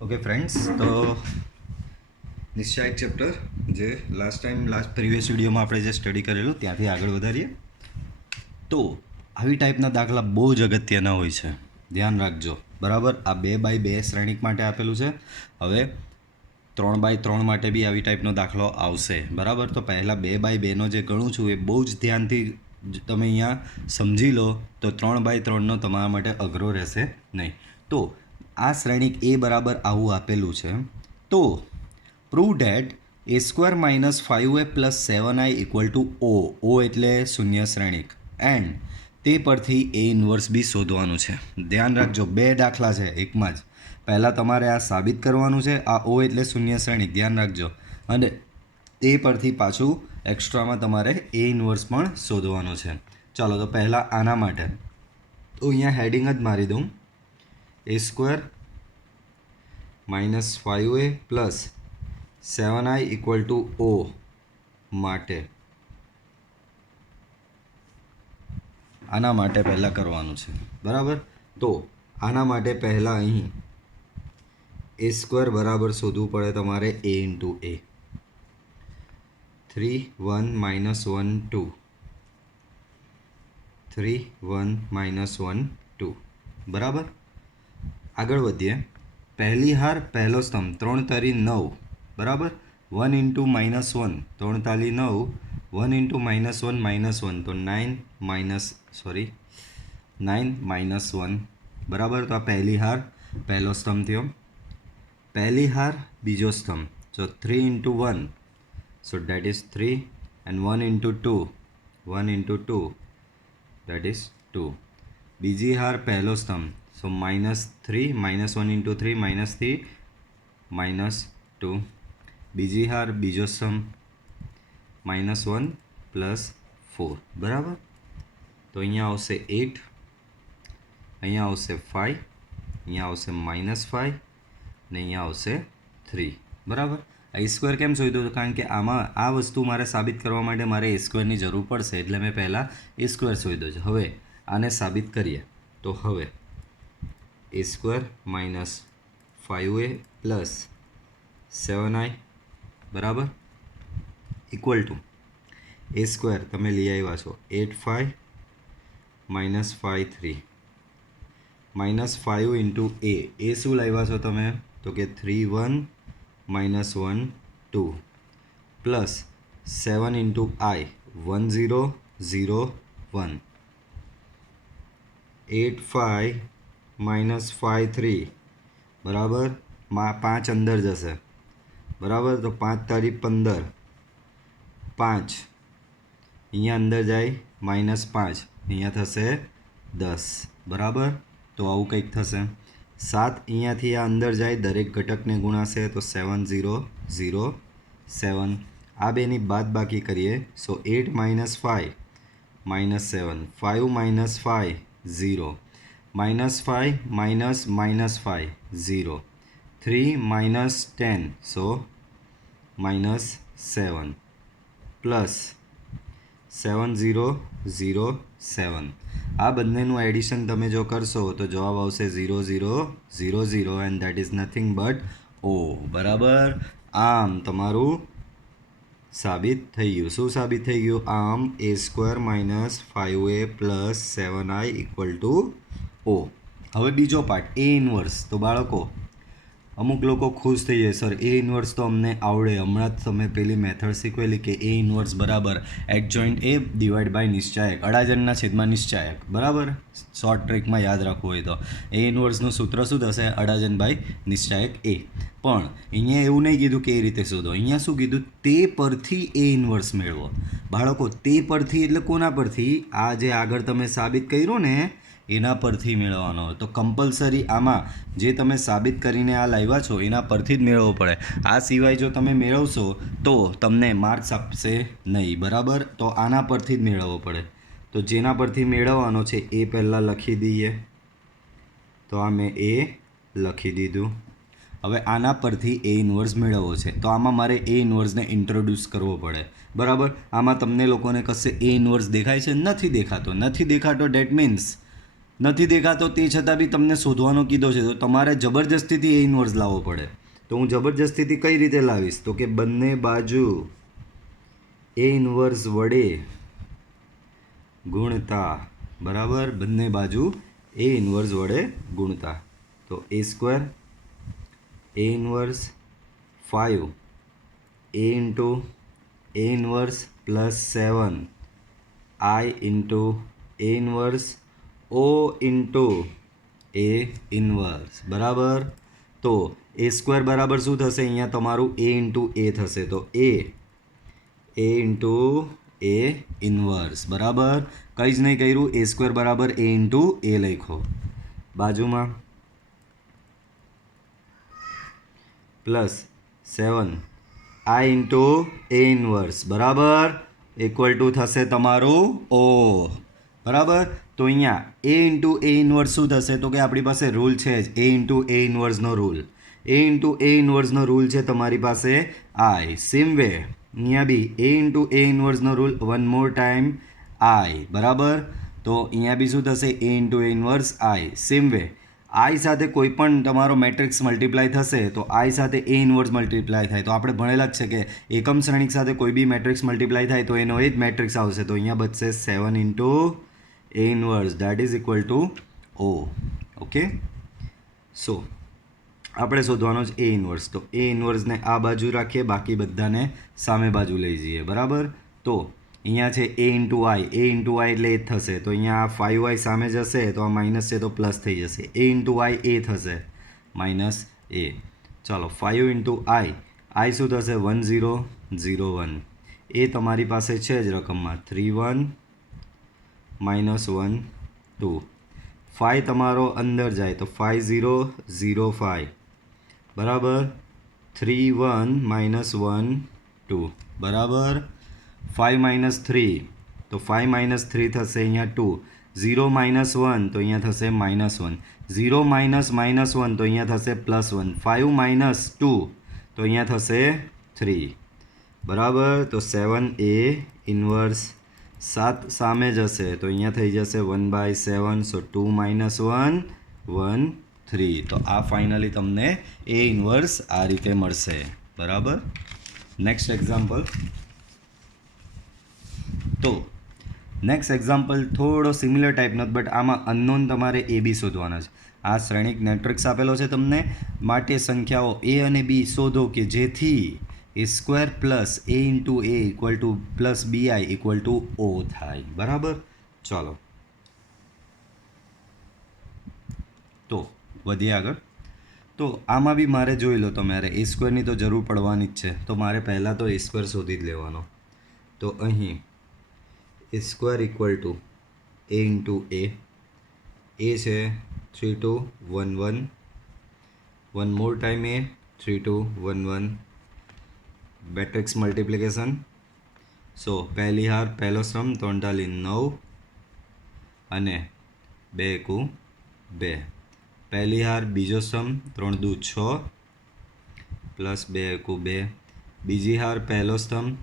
Okay friends, तो નિશ્ચય chapter જે લાસ્ટ પ્રીવિયસ વિડીયોમાં આપણે જે સ્ટડી કરેલું ત્યાંથી આગળ વધારીએ. તો આવી ટાઈપના દાખલા બહુ જ અગત્યના હોય છે, ધ્યાન રાખજો. બરાબર, આ 2x2 શ્રેણિક માટે આપેલું છે. હવે 3x3 માટે બી આવી ટાઈપનો દાખલો આવશે. બરાબર, તો પહેલાં 2x2નો જે ગણું છું એ બહુ જ ધ્યાનથી તમે અહીંયા સમજી લો તો 3x3નો તમારા માટે અઘરો રહેશે નહીં. તો આ શ્રેણિક એ બરાબર આવું આપેલું છે. તો prove date a² - 5a + 7i = O એટલે શૂન્ય શ્રેણિક, એન્ડ તે પરથી એ ઇન્વર્સ બી શોધવાનું છે. ધ્યાન રાખજો, 2 દાખલા છે એકમાં જ. પહેલાં તમારે આ સાબિત કરવાનું છે, આ O એટલે શૂન્ય શ્રેણિક, ધ્યાન રાખજો. અને તે પરથી પાછું એક્સ્ટ્રામાં તમારે એ ઇન્વર્સ પણ શોધવાનો છે. ચાલો, તો પહેલાં આના માટે તો અહીંયા હેડિંગ જ મારી દઉં, a² - 5a + 7i = O માટે. આના માટે પહેલાં કરવાનું છે. બરાબર, તો આના માટે પહેલાં અહીં a² બરાબર શોધવું પડે તમારે a × a. 3 1 - 1 2, 3 1 - 1 2. બરાબર, આગળ વધીએ. પહેલી હાર પહેલો સ્તંભ 3 તારી 9. બરાબર, 1 × -1 3 તાલી 9, 1 × -1 -1 તો 9 - 1. બરાબર, તો આ પહેલી હાર પહેલો સ્તંભ થયો. પહેલી હાર બીજો સ્તંભ, so 3 × 1, so that is 3, and 1 × 2, 1 × 2, that is 2. બીજી હાર પહેલો સ્તંભ, so -3, -1 × 3 -3, -2. બીજી હાર બીજો સ્તંભ, -1 + 4. બરાબર, તો અહીંયા આવશે 8, અહીંયા આવશે 5, અહીંયા આવશે -5, ને અહીંયા આવશે 3. બરાબર, a² કેમ શોધ્યું? કારણ કે આમાં આ વસ્તુ મારે સાબિત કરવા માટે મારે a²ની જરૂર પડશે, એટલે મેં પહેલાં a² શોધ્યો છે. હવે આને સાબિત કરીએ. તો હવે a² - 5a + 7i બરાબર = a² તમે લઈ આવ્યા છો 8 5 - 5 3, -5 × a શું લાવ્યા છો તમે? તો કે 3 1 - 1 2 + 7 × i 1 0 0 1, 8 5 - 5 3. બરાબર, 5 અંદર જશે. બરાબર, તો 5 તારી 15, 5 અહીંયા અંદર જાય -5, અહીંયા થશે 10. બરાબર, તો આવું કંઈક થશે. 7 અહીંયાથી આ અંદર જાય, દરેક ઘટકને ગુણાશે, તો 7 0 0 7. આ બેની બાદબાકી કરીએ, સો 8 - 5 -7, 5 - 5 0, -5 -5 0, 3 - 10, so -7 પ્લસ 7 0 0 7. આ બંનેનું એડિશન તમે જો કરશો તો જવાબ આવશે 0 0 0 0, and that is nothing but O. બરાબર, આમ તમારું સાબિત થઈ ગયું. શું સાબિત થઈ ગયું? આમ a² - 5a + 7i = O. હવે બીજો પાર્ટ, એ ઇન્વર્સ. તો બાળકો અમુક લોકો ખુશ થઈ જાય, સર એ ઇન્વર્સ તો અમને આવડે, હમણાં જ તમે પેલી મેથડ શીખવેલી કે એ ઇન્વર્સ બરાબર એડજોઇન્ટ એ / નિશ્ચાયક, અડાજણના છેદમાં નિશ્ચાયક. બરાબર, શોર્ટ ટ્રિકમાં યાદ રાખવું હોય તો એ ઇન્વર્સનું સૂત્ર શું થશે? અડાજણ / નિશ્ચાયક એ. પણ અહીંયા એવું નહીં કીધું કે એ રીતે શોધો, અહીંયા શું કીધું? તે પરથી એ ઇન્વર્સ મેળવો. બાળકો, તે પરથી એટલે કોના પરથી? આ જે આગળ તમે સાબિત કર્યું ને એના પરથી મેળવવાનો. તો કમ્પલસરી આમાં જે તમે સાબિત કરીને આ લાવ્યા છો એના પરથી જ મેળવવો પડે. આ સિવાય જો તમે મેળવશો તો તમને માર્ક્સ આપશે નહીં. બરાબર, તો આના પરથી જ મેળવવો પડે. તો જેના પરથી મેળવવાનો છે એ પહેલાં લખી દઈએ. તો આ મેં એ લખી દીધું. હવે આના પરથી એ ઇન્વર્સ મેળવવો છે, તો આમાં મારે એ ઇન્વર્સને ઇન્ટ્રોડ્યુસ કરવો પડે. બરાબર, આમાં તમને લોકોને કશે એ ઇન્વર્સ દેખાય છે? નથી દેખાતો. નથી દેખાતો, ડેટ મીન્સ નથી દેખાતો તે છતાં બી તમને શોધવાનો કીધો છે તો તમારે જબરજસ્તીથી એ ઇન્વર્સ લાવવો પડે. તો હું જબરજસ્તીથી કઈ રીતે લાવીશ તો કે બંને બાજુ એ ઇન્વર્સ વડે ગુણતા. બરાબર, બંને બાજુ એ ઇન્વર્સ વડે ગુણતા. તો એ square A inverse 5 A into A inverse plus 7 I into A inverse O into A inverse. બરાબર, તો એ સ્ક્વેર બરાબર શું થશે? અહીંયા તમારું એ ઇન્ટુ એ થશે. તો એ ઇન્ટુ એ ઇન્વર્સ. બરાબર, કંઈ જ નહીં કર્યું. એ સ્ક્વેર બરાબર એ ઇન્ટુ એ લખો. બાજુમાં plus 7 I into A inverse. બરાબર, ઇક્વલ ટુ થશે તમારું ઓ. બરાબર, તો અહીંયા એ ઇન્ટુ એ ઇન્વર્સ શું થશે તો કે આપણી પાસે રૂલ છે જ એ ઇન્ટુ એ ઇન્વર્સનો રૂલ. એ ઇન્ટુ એ ઇન્વર્સનો રૂલ છે તમારી પાસે આઈ. સેમ વે અહીંયા બી એ ઇન્ટુ એ ઇન્વર્સનો rule one more time I. બરાબર, તો અહીંયા બી શું થશે? A into A inverse I. Same way I સાથે કોઈ પણ તમારો મેટ્રિક્સ મલ્ટીપ્લાય થશે તો આઈ સાથે એ ઇન્વર્સ મલ્ટીપ્લાય થાય. તો આપણે ભણેલા જ છે કે એકમ શ્રેણિક સાથે કોઈ બી મેટ્રિક્સ મલ્ટીપ્લાય થાય તો એનો એ જ મેટ્રિક્સ આવશે. તો અહીંયા બચશે 7 into A inverse that is equal to O. Okay, so આપણે શોધવાનો છે એ ઇન્વર્સ. તો એ ઇન્વર્સને આ બાજુ રાખીએ, બાકી બધાને સામે બાજુ લઈ જઈએ. બરાબર, તો અહીંયા છે એ ઇન્ટુ આઈ. એ ઇન્ટુ આઈ એટલે એ જ થશે. તો અહીંયા આ 5y સામે જશે તો આ માઇનસ છે તો પ્લસ થઈ જશે. એ ઇન્ટુ આઈ એ થશે માઇનસ એ. ચાલો 5 ઇન્ટુ આઈ. આઈ શું થશે? 1001. એ તમારી પાસે છે જ રકમમાં 31 માઇનસ 1 2. 5 તમારો અંદર જાય તો 5005. બરાબર, 31 માઇનસ 1 2. બરાબર, 5 માઇનસ 3 તો 5 માઇનસ 3 થશે અહીંયા 2. 0 માઇનસ 1 તો અહીંયા થશે માઇનસ 1. 0 માઇનસ માઇનસ 1 તો અહીંયા થશે પ્લસ 1. 5 માઇનસ 2 તો અહીંયા થશે 3. બરાબર, તો 7 એ ઇન્વર્સ 7 સામે જશે તો અહીંયા થઈ જશે 1/7. સો 2 માઇનસ 1 1 3. તો આ ફાઇનલી તમને એ ઇન્વર્સ આ રીતે મળશે. બરાબર, નેક્સ્ટ એક્ઝામ્પલ. તો નેક્સ્ટ એક્ઝામ્પલ થોડો સિમિલર ટાઈપનો બટ આમાં અનનોન તમારે એ બી શોધવાના છે. આ શ્રેણિક મેટ્રિક્સ આપેલો છે તમને, માટે સંખ્યાઓ એ અને બી શોધો કે જેથી A square plus A into A equal to plus B I equal to O થાય. બરાબર, ચાલો તો વધીએ આગળ. તો આમાં બી મારે જોઈ લો તમારે એ સ્ક્વેરની તો જરૂર પડવાની જ છે. તો મારે પહેલાં તો એ સ્ક્વેર શોધી જ લેવાનો. તો અહીં A square equal to A into A છે 3 2 1 1. One more time A 3 2 1 1. Matrix multiplication. So પહેલી હાર પહેલો શ્રમ 3 × 9 અને 2 × 2. પહેલી હાર બીજો શ્રમ 3 × 6 પ્લસ 2 × 2. બીજી હાર પહેલો સ્તંભ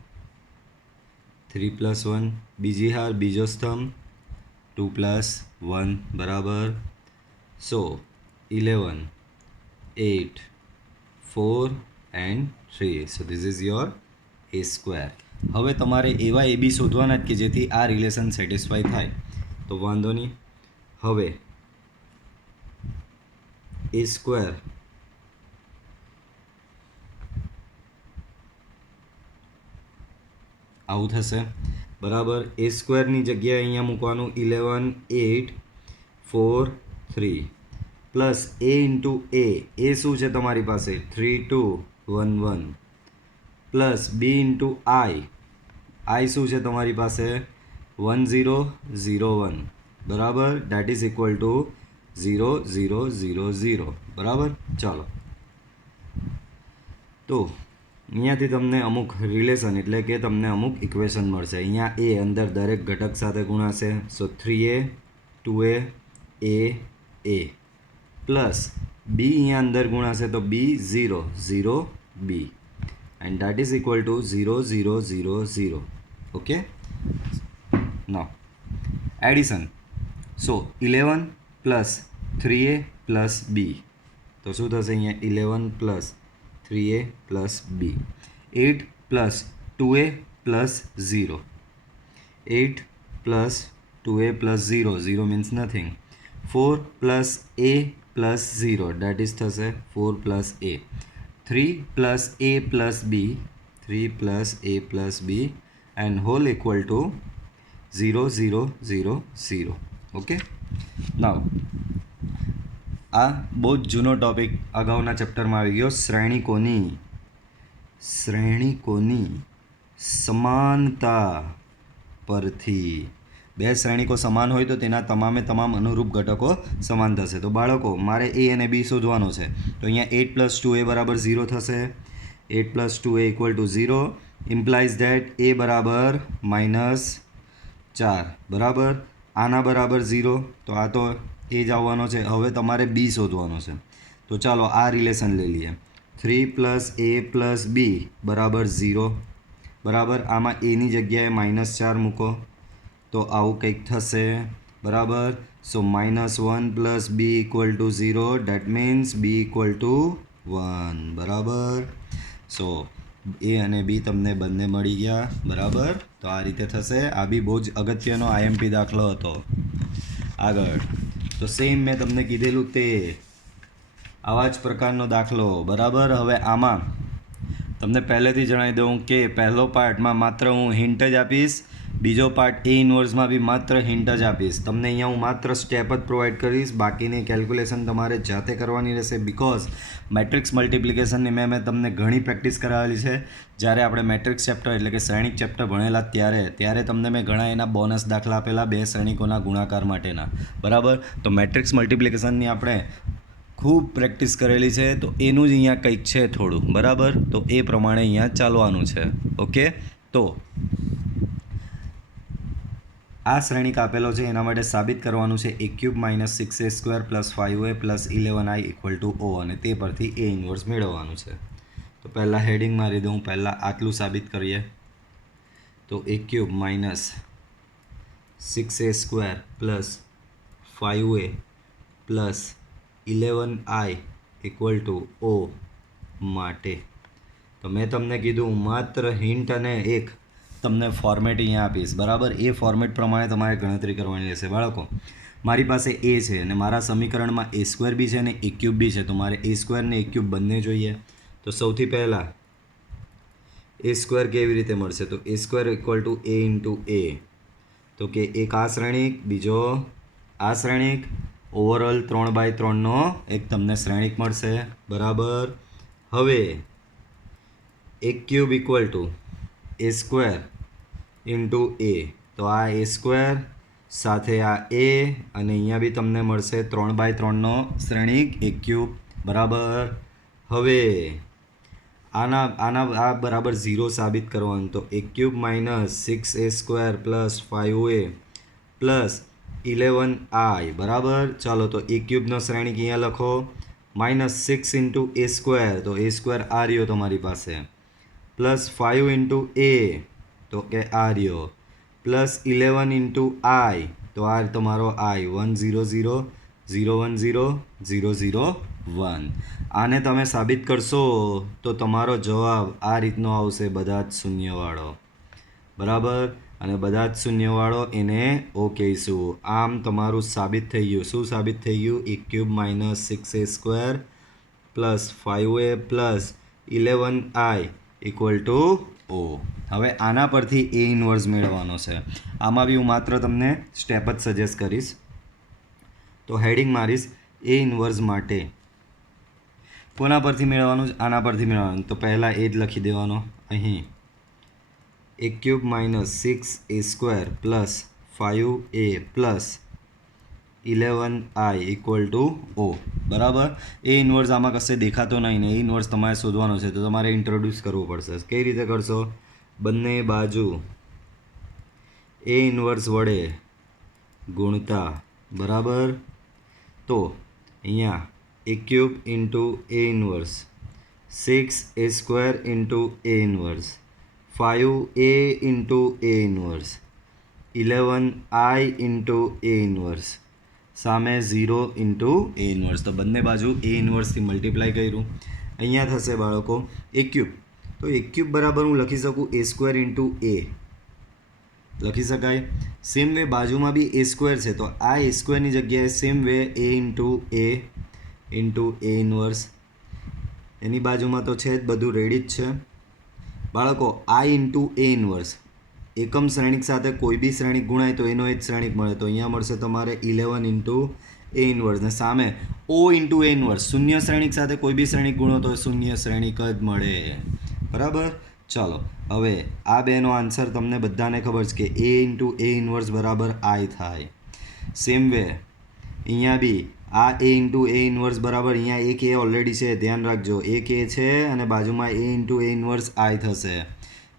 3 + 1. બીજી હાર બીજો સ્તંભ 2 + 1. બરાબર, સો 11 8 4 and 3. So this is your A square. હવે તમારે એવા એ બી શોધવાના જ કે જેથી આ રિલેશન સેટિસ્ફાય થાય. તો વાંધો નહીં, હવે એ સ્ક્વેર આવું થશે. બરાબર, એ સ્ક્વેરની જગ્યાએ અહીંયા મૂકવાનું 11 8 4 3 પ્લસ એ ઇન્ટુ એ શું છે તમારી પાસે 3 2 1 1 પ્લસ બી ઇન્ટુ આઈ શું છે તમારી પાસે 1 0 0 1. બરાબર, દેટ ઇઝ ઇક્વલ ટુ 0 0 0 0. બરાબર, ચાલો તો અહીંયાથી તમને અમુક રિલેશન એટલે કે તમને અમુક ઇક્વેશન મળશે. અહીંયા એ અંદર દરેક ઘટક સાથે ગુણાશે. સો 3a 2a એ પ્લસ બી અહીંયા અંદર ગુણાશે તો B 0 0 B and that is equal to 0 0 0 0. Okay, now addition. So 11 plus 3a plus B, તો શું થશે અહીંયા 11 plus 3a plus B. 8 plus 2a plus 0, 8 plus 2a plus 0, 0 means nothing. 4 plus a plus 0, that is થશે 4 plus a. 3 plus a plus B, 3 plus a plus B and hall equal to 0 0 0 0. Okay, now આ બહુ જ જૂનો topic અગાઉના ચેપ્ટરમાં આવી ગયો. શ્રેણિકોની સમાનતા પરથી બે શ્રેણિકો સમાન હોય તો તેના તમામે તમામ અનુરૂપ ઘટકો સમાન થશે. તો બાળકો મારે એ અને બી શોધવાનો છે. તો અહીંયા 8 પ્લસ 2a બરાબર 0 થશે. 8 plus 2a equal to 0 implies that a બરાબર -4 બરાબર. આના બરાબર 0, તો આ તો એ જ આવવાનો છે. હવે તમારે બી શોધવાનો છે. તો ચાલો આ રિલેશન લઈ લઈએ. 3 પ્લસ a પ્લસ બી બરાબર 0 બરાબર. આમાં એની જગ્યાએ -4 મૂકો તો આવું કંઈક થશે બરાબર. So -1 plus B equal to 0, that means B equal to 1 બરાબર. સો એ અને બી તમને બંને મળી ગયા બરાબર. તો આ રીતે થશે. આ બી બહુ જ અગત્યનો આઈએમપી દાખલો હતો. આગળ તો સેમ મેં તમને કીધેલું તે આવા જ પ્રકારનો દાખલો બરાબર. હવે આમાં તમને પહેલેથી જણાવી દઉં કે પહેલો પાર્ટમાં માત્ર હું હિન્ટ જ આપીશ, બીજો પાર્ટ એ ઇન્વર્સમાં બી માત્ર હિન્ટ જ આપીશ. તમને અહીંયા હું માત્ર સ્ટેપ જ પ્રોવાઈડ કરીશ, બાકીની કેલ્ક્યુલેશન તમારે જાતે કરવાની રહેશે. બિકોઝ મેટ્રિક્સ મલ્ટિપ્લિકેશનની મેં તમને ઘણી પ્રેક્ટિસ કરાવેલી છે. જ્યારે આપણે મેટ્રિક્સ ચેપ્ટર એટલે કે શ્રેણિક ચેપ્ટર ભણેલા ત્યારે તમને મેં ઘણા એના બોનસ દાખલા આપેલા બે શ્રેણિકોના ગુણાકાર માટેના બરાબર. તો મેટ્રિક્સ મલ્ટિપ્લિકેશનની આપણે ખૂબ પ્રેક્ટિસ કરેલી છે. તો એનું જ અહીંયા કંઈક છે થોડું બરાબર. તો એ પ્રમાણે અહીંયા ચાલવાનું છે. ઓકે, તો આ શ્રેણિક આપેલો છે એના માટે સાબિત કરવાનું છે a³ - 6a² + 5a + 11i = O અને તે પરથી એ ઇન્વર્સ મેળવવાનું છે. તો પહેલાં હેડિંગ મારી દઉં. પહેલાં આટલું સાબિત કરીએ. તો a³ - 6a² + 5a + 11i = O માટે તો મેં તમને કીધું માત્ર હિન્ટ અને એક તમને ફોર્મેટ અહીંયા આપીશ બરાબર. એ ફોર્મેટ પ્રમાણે તમારે ગણતરી કરવાની રહેશે બાળકો. મારી પાસે એ છે અને મારા સમીકરણમાં a² બી છે અને a³ બી છે. તો મારે a² ને a³ બંને જોઈએ. તો સૌથી પહેલાં a² કેવી રીતે મળશે? તો a² = a × a. તો કે એક આ શ્રેણિક, બીજો આ શ્રેણિક, ઓવરઓલ 3/3નો એક તમને શ્રેણિક મળશે બરાબર. હવે a³ = a² × a. તો આ a² સાથે આ a અને અહીંયા બી તમને મળશે 3/3નો શ્રેણિક a³ બરાબર. હવે આના આ બરાબર 0 સાબિત કરવાનું. તો a³ - 6a² + 5a + 11i બરાબર. ચાલો તો a³ નો શ્રેણિક અહીંયા લખો. -6 × a², તો a² આ રહ્યો તમારી પાસે, +5 × a, તો કે આ રહ્યો, +11 × i, તો આ તમારો i 100 010 001. આને તમે સાબિત કરશો તો તમારો જવાબ આ રીતનો આવશે, બધા જ શૂન્યવાળો બરાબર. અને બધા જ શૂન્યવાળો એને O કહીશું. આમ તમારું સાબિત થઈ ગયું. શું સાબિત થઈ ગયું? a³ - 6a² + 5a + 11i = O. હવે આના પરથી એ ઇન્વર્સ મેળવવાનો છે. આમાં બી હું માત્ર તમને સ્ટેપ જ સજેસ્ટ કરીશ. તો હેડિંગ મારીશ એ ઇન્વર્સ માટે કોના પરથી મેળવવાનું? આના પરથી મેળવવાનું. તો પહેલાં એ જ લખી દેવાનો અહીં. a³ - 6a² + 5a + 11i = O બરાબર. એ ઇન્વર્સ આમાં કશે દેખાતો નહીં ને એ ઇન્વર્સ તમારે શોધવાનો છે. તો તમારે ઇન્ટ્રોડ્યુસ કરવું પડશે. કઈ રીતે કરશો? બંને બાજુ એ ઇન્વર્સ વડે ગુણતા બરાબર. તો અહીંયા a³ × a inverse, 6a² × a inverse, 5a × a inverse, 11i × a inverse, સામે 0 ઇન્ટુ એ ઇન્વર્સ, તો બંને બાજુ એ ઇન્વર્સથી મલ્ટીપ્લાય કર્યું. અહીંયા થશે બાળકો એ ક્યુબ, તો એ ક્યુબ બરાબર હું લખી શકું એ સ્ક્વેર ઇન્ટુ એ લખી શકાય. સેમ વે બાજુમાં બી એ સ્ક્વેર છે, તો આ એ સ્ક્વેરની જગ્યાએ same way A into A inverse, એની બાજુમાં તો છે જ, બધું રેડી જ છે બાળકો. આઈ ઇન્ટુ એ ઇન્વર્સ, એકમ શ્રેણિક સાથે કોઈ બી શ્રેણિક ગુણાય તો એનો એક શ્રેણિક મળે, તો અહીંયા મળશે તમારે 11 ઇન્ટુ એ ઇન્વર્સ, ને સામે ઓ ઇન્ટુ એ ઇન્વર્સ, શૂન્ય શ્રેણિક સાથે કોઈ બી શ્રેણિક ગુણો તો શૂન્ય શ્રેણિક જ મળે. બરાબર. ચાલો હવે આ બેનો આન્સર તમને બધાને ખબર છે કે એ ઇન્ટુ એ ઇન્વર્સ બરાબર આઈ થાય. સેમ વે અહીંયા બી આ એ ઇન્ટુ એ ઇન્વર્સ બરાબર, અહીંયા એક એ ઓલરેડી છે, ધ્યાન રાખજો, એક એ છે અને બાજુમાં એ ઇન્ટુ એ ઇન્વર્સ આઈ થશે.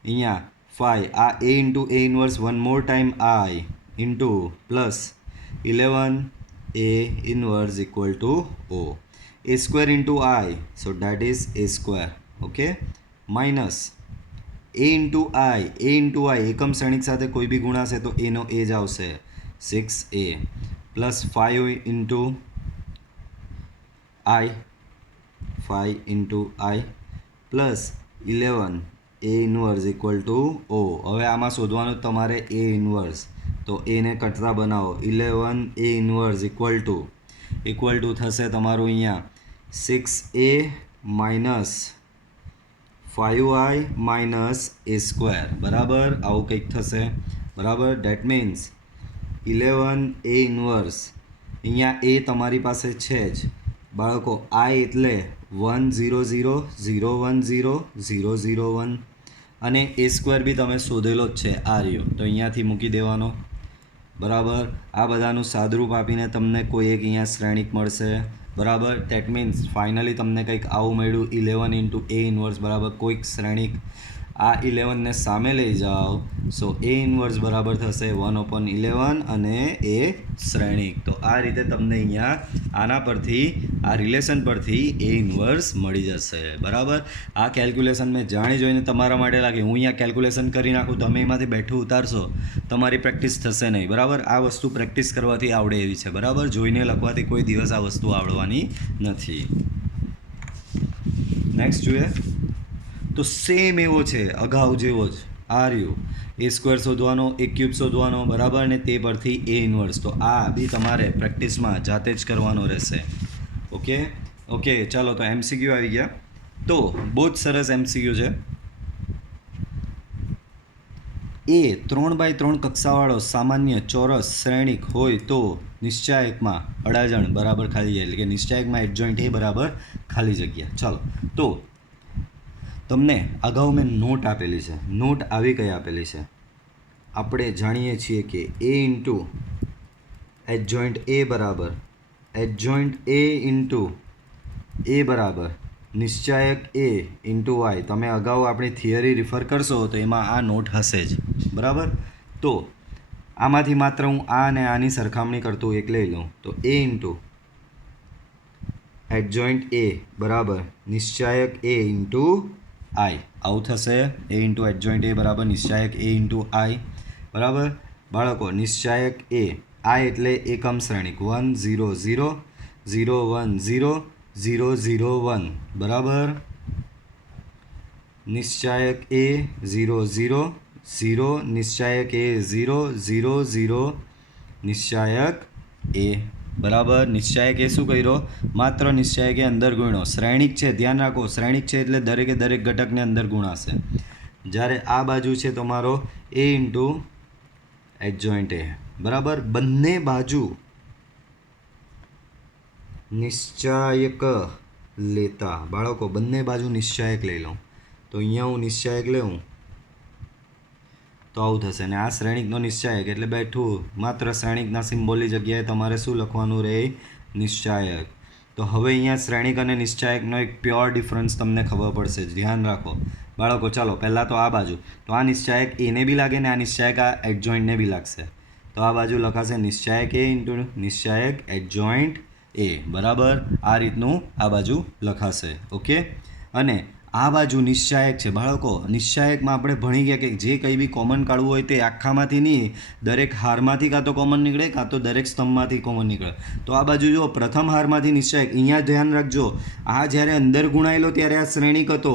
અહીંયા 5 આ A into A inverse one more time I into plus 11 A inverse equal to O, A square into I, so that is A square. Okay, minus A into I એકમ શ્રેણિક સાથે કોઈ બી ગુણાશે તો એનો એ જ આવશે 6a, plus 5 into I plus 11 A inverse equal to O. હવે આમાં શોધવાનું તમારે એ ઇન્વર્સ, તો એને કટતા બનાવો. 11 એ ઇન્વર્સ ઇક્વલ ટુ થશે તમારું અહીંયા 6a માઇનસ 5i માઇનસ એ સ્ક્વેર, બરાબર, આવું કંઈક થશે. બરાબર, ડેટ મીન્સ 11 એ ઇન્વર્સ, અહીંયા એ તમારી પાસે છે જ બાળકો, આઈ એટલે 1 0 0 0 1 0 0 0 1, અને એ સ્ક્વેર બી તમે શોધેલો જ છે આ રહ્યો, તો અહીંયાથી મૂકી દેવાનો. બરાબર, આ બધાનું સાદરૂપ આપીને તમને કોઈ એક અહીંયા શ્રેણિક મળશે. બરાબર, ધેટ મીન્સ ફાઇનલી તમને કંઈક આવું મળ્યું 11 ઇન્ટુ એ ઇન્વર્સ બરાબર કોઈક શ્રેણિક. આ 11ને સામે લઈ જાઓ, સો એ ઇન્વર્સ બરાબર થશે 1/11 અને એ શ્રેણિક. તો આ રીતે તમને અહીંયા આના પરથી, આ રિલેશન પરથી એ ઇન્વર્સ મળી જશે. બરાબર, આ કેલ્ક્યુલેશન મેં જાણી જોઈને તમારા માટે લાગે, હું અહીંયા કેલ્ક્યુલેશન કરી નાખું, તમે એમાંથી બેઠું ઉતારશો, તમારી પ્રેક્ટિસ થશે નહીં. બરાબર, આ વસ્તુ પ્રેક્ટિસ કરવાથી આવડે એવી છે. બરાબર, જોઈને લખવાથી કોઈ દિવસ આ વસ્તુ આવડવાની નથી. નેક્સ્ટ જોઈએ તો સેમ એવો છે અગાઉ જેવો જ, આ રહ્યું એ સ્ક્વેર શોધવાનો, એ ક્યુબ શોધવાનો, બરાબર, ને તે પરથી એ ઇન્વર્સ. તો આ બી તમારે પ્રેક્ટિસમાં જાતે જ કરવાનો રહેશે. ઓકે, ચાલો તો એમસીક્યુ આવી ગયા. તો બહુ જ સરસ એમસીક્યુ છે. એ 3x3 કક્ષાવાળો સામાન્ય ચોરસ શ્રેણિક હોય તો નિશ્ચાયકમાં અડાજણ બરાબર ખાલી જગ્યા, એટલે કે નિશ્ચાયકમાં એડજોઇન્ટ એ બરાબર ખાલી જગ્યા. ચાલો તો તમને અગાઉ મેં નોટ આપેલી છે, નોટ આવી કઈ આપેલી છે, આપણે જાણીએ છીએ કે એ ઇન્ટુ એડજોઇન્ટ એ બરાબર એ બરાબર નિશ્ચાયક એ ઇન્ટુ વાય. તમે અગાઉ આપણી થિયરી રિફર કરશો તો એમાં આ નોટ હશે જ. બરાબર, તો આમાંથી માત્ર હું આ અને આની સરખામણી કરતું એક લઈ લઉં, તો એ ઇન્ટુ એડજોઇન્ટ એ બરાબર નિશ્ચાયક એ ઇન્ટુ આઈ, આવું થશે. એ ઇન્ટુ એડજોઇન્ટ એ બરાબર નિશ્ચાયક એ ઇન્ટુ આઈ. બરાબર બાળકો, નિશ્ચાયક એ, આઈ એટલે એકમ શ્રેણિક 1 0 0 0 1 0 0 0 1, બરાબર, નિશ્ચાયક એ 0 0 0 નિશ્ચાયક એ 0 0 0 નિશ્ચાયક એ. બરાબર, નિશ્ચાયક એ શું કર્યો, માત્ર નિશ્ચાયક એ અંદર ગુણ્યો, શ્રેણિક છે, ધ્યાન રાખો, શ્રેણિક છે એટલે દરેકે દરેક ઘટકને અંદર ગુણાશે. જ્યારે આ બાજુ છે તમારો એ ઇન્ટુ એડજોઇન્ટ એ. બરાબર, બંને બાજુ નિશ્ચાયક લેતા બાળકો, બંને બાજુ નિશ્ચાયક લઈ લઉં, તો અહીંયા હું નિશ્ચાયક લઉં તો આવું થશે. ને આ શ્રેણિકનો નિશ્ચાયક એટલે બેઠું, માત્ર શ્રેણિકના સિમ્બોલની જગ્યાએ તમારે શું લખવાનું રહે, નિશ્ચાયક. તો હવે અહીંયા શ્રેણિક અને નિશ્ચાયકનો એક પ્યોર ડિફરન્સ તમને ખબર પડશે, ધ્યાન રાખો બાળકો. ચાલો પહેલાં તો આ બાજુ, તો આ નિશ્ચાયક એને બી લાગે ને આ નિશ્ચાયક આ એડજોઇન્ટને બી લાગશે, તો આ બાજુ લખાશે નિશ્ચાયક એ ઇન્ટુ નિશ્ચાયક એડજોઇન્ટ એ. બરાબર, આ રીતનું આ બાજુ લખાશે. ઓકે, અને આ બાજુ નિશ્ચાયક છે બાળકો. નિશ્ચાયકમાં આપણે ભણી ગયા કે જે કંઈ બી કોમન કાઢવું હોય તે આખામાંથી નહીં, દરેક હારમાંથી કાં તો કોમન નીકળે કાં તો દરેક સ્તંભમાંથી કોમન નીકળે. તો આ બાજુ જુઓ, પ્રથમ હારમાંથી નિશ્ચાયક. અહીંયા ધ્યાન રાખજો, આ જ્યારે અંદર ગુણાયેલો ત્યારે આ શ્રેણિક હતો.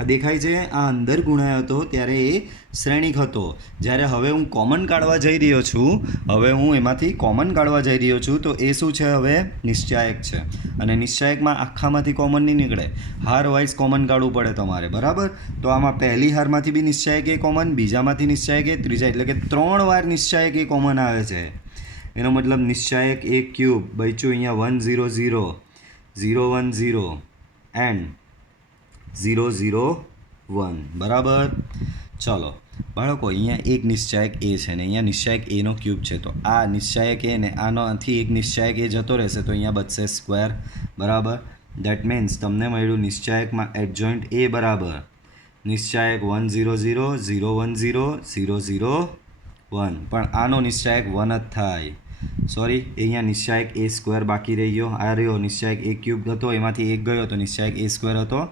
આ દેખાય છે, આ અંદર ગુણાયો હતો ત્યારે એ શ્રેણિક હતો. જ્યારે હવે હું કોમન કાઢવા જઈ રહ્યો છું, હવે હું એમાંથી કોમન કાઢવા જઈ રહ્યો છું, તો એ શું છે? હવે નિશ્ચાયક છે. અને નિશ્ચાયકમાં આખામાંથી કોમન નહીં નીકળે, હાર વાઇઝ કોમન કાઢવું પડે તમારે, બરાબર? તો આમાં પહેલી હારમાંથી બી નિશ્ચાયક એ કોમન, બીજામાંથી નિશ્ચાયક એ, ત્રીજા, એટલે કે 3 વાર નિશ્ચાયક એ કોમન આવે છે. એનો મતલબ નિશ્ચાયક એ ક્યુબ બચ્યું અહીંયા 1 0 0 0 1 0 એન્ડ 0 0 1, બરાબર? ચલો બાળકો, અહીંયા એક નિશ્ચાયક એ છે ને અહીંયા નિશ્ચાયક એનો ક્યુબ છે. તો આ નિશ્ચાયક એ ને આનાથી એક નિશ્ચાયક એ જતો રહેશે, તો અહીંયા બચશે સ્ક્વેર, બરાબર? દેટ મીન્સ તમને મળ્યું નિશ્ચાયકમાં એડજોઇન્ટ એ બરાબર નિશ્ચાયક 1 0 0 0 1 0 0 0 1, પણ આનો નિશ્ચાયક 1 જ થાય. સોરી, અહીંયા નિશ્ચાયક એ સ્ક્વેર બાકી રહી ગયો. આ રહ્યો નિશ્ચાયક એ ક્યુબ હતો, એમાંથી એક ગયો તો નિશ્ચાયક એ સ્ક્વેર હતો.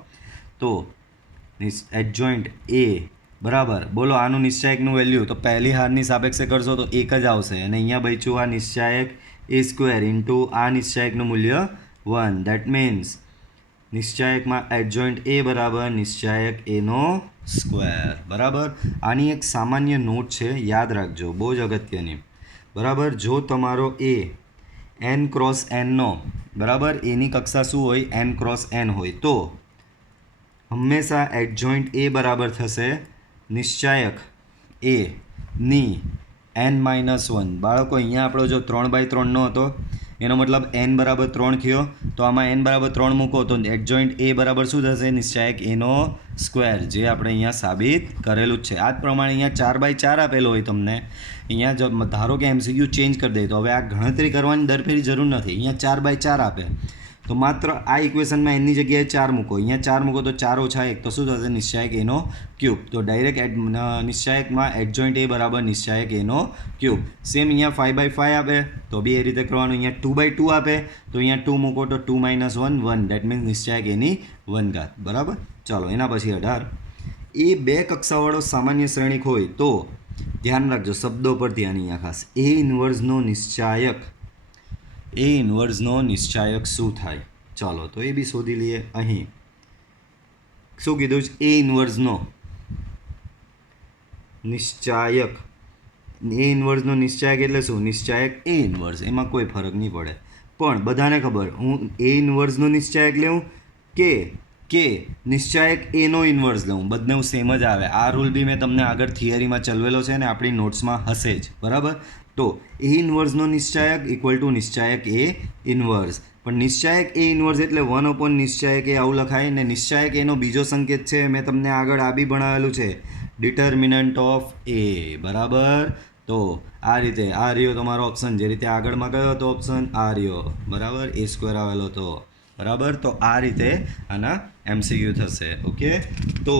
તો એડજોઇન્ટ એ બરાબર, બોલો આનું નિશ્ચાયકનું વેલ્યુ તો પહેલી હારની સાપેક્ષે કરશો તો 1 જ આવશે. અને અહીંયા બચ્યું આ નિશ્ચાયક એ સ્ક્વેર ઇન્ટુ આ નિશ્ચાયકનું મૂલ્ય 1. દેટ મીન્સ નિશ્ચાયકમાં એડજોઇન્ટ એ બરાબર નિશ્ચાયક એનો સ્ક્વેર, બરાબર? આની એક સામાન્ય નોટ છે, યાદ રાખજો, બહુ જ અગત્યની, બરાબર? જો તમારો એ n ક્રોસ nનો, બરાબર, એની કક્ષા શું હોય? n ક્રોસ n હોય, તો હંમેશા એડજોઇન્ટ એ બરાબર થશે નિશ્ચાયક એ ની n-1. બાળકો, અહીંયા આપણો જો 3/3નો હતો, એનો મતલબ n બરાબર 3 થયો, તો આમાં n બરાબર 3 મૂકો તો એડજોઇન્ટ એ બરાબર શું થશે? નિશ્ચાયક એનો સ્ક્વેર, જે આપણે અહીંયા સાબિત કરેલું જ છે. આ જ પ્રમાણે અહીંયા 4/4 આપેલો હોય તમને, અહીંયા જો ધારો કે MCQ ચેન્જ કરી દે, તો હવે આ ગણતરી કરવાની દર ફેરી જરૂર નથી. અહીંયા 4/4 આપે તો માત્ર આ ઇક્વેશનમાં એની જગ્યાએ 4 મૂકો, અહીંયા 4 મૂકો તો 4 ઓછા 1, તો શું થશે? નિશ્ચાયક એનો ક્યુબ. તો ડાયરેક્ટ નિશ્ચાયકમાં એડજોઇન્ટ એ બરાબર નિશ્ચાયક એનો ક્યુબ. સેમ અહીંયા 5/5 આપે તો બી એ રીતે કરવાનું. અહીંયા 2/2 આપે તો અહીંયા 2 મૂકો તો 2 - 1 1, દેટ મીન્સ નિશ્ચાયક એની 1 ઘાત, બરાબર? ચાલો એના પછી 18. એ 2 કક્ષાવાળો સામાન્ય શ્રેણિક હોય તો ધ્યાન રાખજો, શબ્દો પર ધ્યાન અહીંયા ખાસ. એ ઇન્વર્સનો નિશ્ચાયક, એ ઇન્વર્સનો નિશ્ચાયક શું થાય? ચાલો તો એ બી શોધી લઈએ. અહીં શું કીધું છે? એ ઇન્વર્સનો નિશ્ચાયક. એ ઇન્વર્સનો નિશ્ચાયક એટલે શું? નિશ્ચાયક એ ઇન્વર્સ, એમાં કોઈ ફરક નહીં પડે. પણ બધાને ખબર, હું એ ઇન્વર્સનો નિશ્ચાયક લેવું કે નિશ્ચાયક એનો ઇન્વર્સ લઉં, બધને સેમ જ આવે. આ રૂલ બી મેં તમને આગળ થિયરીમાં ચલાવેલો છે ને આપણી નોટ્સમાં હશે જ, બરાબર? તો એ ઇન્વર્સનો નિશ્ચાયક ઇક્વલ ટુ નિશ્ચાયક એ ઇન્વર્સ. પણ નિશ્ચાયક એ ઇન્વર્સ એટલે 1 નિશ્ચાયક એ આવું લખાય. ને નિશ્ચાયક એનો બીજો સંકેત છે, મેં તમને આગળ આ બી ભણાવેલું છે, ડિટર્મિનન્ટ ઓફ એ, બરાબર? તો આ રીતે આ રહ્યો તમારો ઓપ્શન, જે રીતે આગળમાં કયો હતો ઓપ્શન? આ રહ્યો, બરાબર? એ સ્ક્વેર આવેલો હતો, બરાબર? તો આ રીતે આના MCQ થશે. ઓકે, તો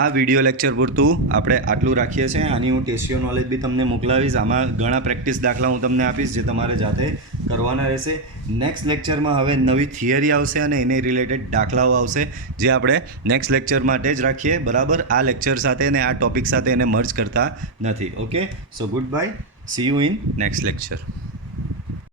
આ વિડીયો લેક્ચર પૂરતું આપણે આટલું રાખીએ છીએ. આની હું ટેસ્ટિયો નોલેજ બી તમને મોકલાવીશ. આમાં ઘણા પ્રેક્ટિસ દાખલા હું તમને આપીશ જે તમારે જાતે કરવાના રહેશે. નેક્સ્ટ લેક્ચરમાં હવે નવી થિયરી આવશે અને એને રિલેટેડ દાખલાઓ આવશે, જે આપણે નેક્સ્ટ લેક્ચર માટે જ રાખીએ, બરાબર? આ લેક્ચર સાથે ને આ ટોપિક સાથે એને મર્જ કરતા નથી. Okay, so good bye, C you in next lecture.